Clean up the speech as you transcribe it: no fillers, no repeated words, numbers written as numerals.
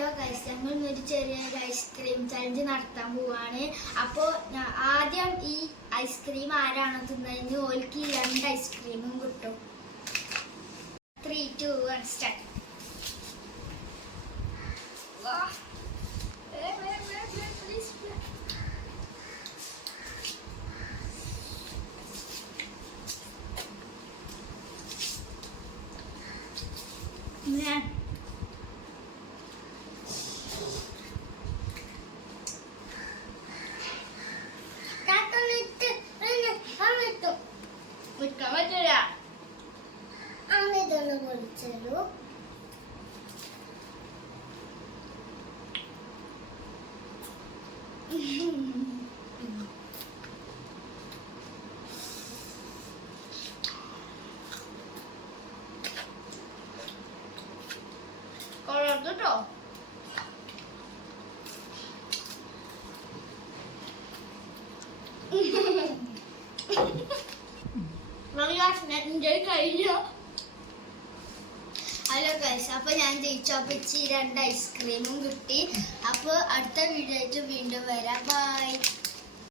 Hello guys, ഞങ്ങൾ ഒരു ചെറിയൊരു ഐസ്ക്രീം ചലഞ്ച് നടത്താൻ പോവാണ്. അപ്പോൾ ആദ്യം ഈ ഐസ്ക്രീം ആരാണ് തിന്നതെന്ന് ഓൽക്ക് 2 ഐസ്ക്രീമും കിട്ടും. 3, 2, 1 സ്റ്റാർട്ട്. വിൽക്കാൻ പറ്റില്ല. അമിതൊന്ന് പൊളിച്ചൊരു കൊള്ളട്ടോ. എൻജോയ് കഴിഞ്ഞ. ഹലോ ഗൈസ്, അപ്പോൾ ഞാൻ ജയിച്ചപ്പോൾ 2 ഐസ്ക്രീമും കിട്ടി. അപ്പോൾ അടുത്ത വീഡിയോ ആയിട്ട് വീണ്ടും വരാം. ബൈ.